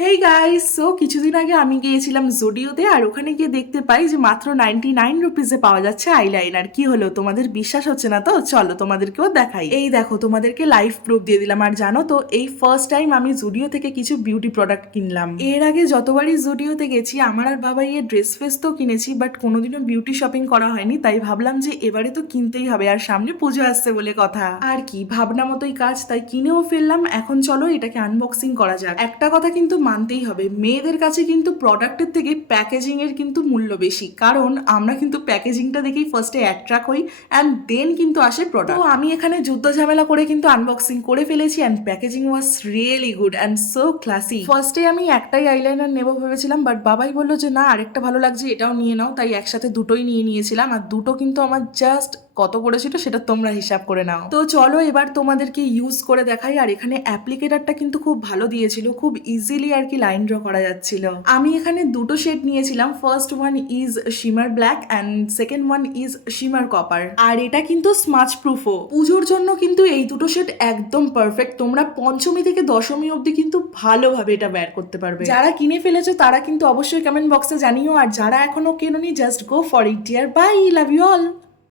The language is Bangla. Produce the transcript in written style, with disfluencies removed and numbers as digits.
হেই গাইস, সো কিছুদিন আগে আমি গিয়েছিলাম জুডিওতে আর ওখানে গিয়ে দেখতে পাই যে মাত্র 99 রুপিজে পাওয়া যাচ্ছে আইলাইনার। কি হলো, তোমাদের বিশ্বাস হচ্ছে না? তো চলো তোমাদেরকেও দেখাই। এই দেখো, তোমাদেরকে লাইভ প্রুফ দিয়ে দিলাম। আর জানো তো, এই ফার্স্ট টাইম আমি জুডিও থেকে কিছু বিউটি প্রোডাক্ট কিনলাম। এর আগে যতবারই জুডিওতে গেছি আমার আর বাবা ইয়ে ড্রেস ফেস তো কিনেছি, বাট কোনোদিনও বিউটি শপিং করা হয়নি। তাই ভাবলাম যে এবারে তো কিনতেই হবে, আর সামনে পুজো আসছে বলে কথা। আর কি, ভাবনা মতোই কাজ, তাই কিনেও ফেললাম। এখন চলো এটাকে আনবক্সিং করা যাক। একটা কথা কিন্তু মানতেই হবে, মেয়েদের কাছে কিন্তু প্রোডাক্টের থেকে প্যাকেজিং এর কিন্তু মূল্য বেশি, কারণ আমরা কিন্তু প্যাকেজিংটা দেখেই ফার্স্টে অ্যাট্রাক্ট হই অ্যান্ড দেন কিন্তু আসে প্রোডাক্ট। তো আমি এখানে যুদ্ধ ঝামেলা করে কিন্তু আনবক্সিং করে ফেলেছি and packaging was really good and so classy. ফার্স্টে আমি একটাই আইলাইনার নেবো ভেবেছিলাম, বাট বাবাই বললো যে না, আরেকটা ভালো লাগছে, এটাও নিয়ে নাও। তাই একসাথে দুটোই নিয়ে নিয়েছিলাম, আর দুটো কিন্তু আমার জাস্ট কত পড়েছিল সেটা তোমরা হিসাব করে নাও। তো চলো এবার তোমাদেরকে ইউজ করে দেখাই। আর এখানে অ্যাপ্লিকেটারটা কিন্তু খুব ভালো দিয়েছিল, খুব ইজিলি আর কি লাইন ড্র করা যাচ্ছিল। আমি এখানে দুটো শেড নিয়েছিলাম। First one is shimmer black and second one is shimmer copper. আর এটা কিন্তু স্মাচ প্রুফও। পুজোর জন্য কিন্তু এই দুটো শেড একদম পারফেক্ট। তোমরা পঞ্চমী থেকে দশমী অবধি কিন্তু ভালোভাবে এটা ব্যয় করতে পারবে। যারা কিনে ফেলেছো তারা কিন্তু অবশ্যই কমেন্ট বক্সে জানিও, আর যারা এখনো কেনোনি just go for it dear. Bye, love you all.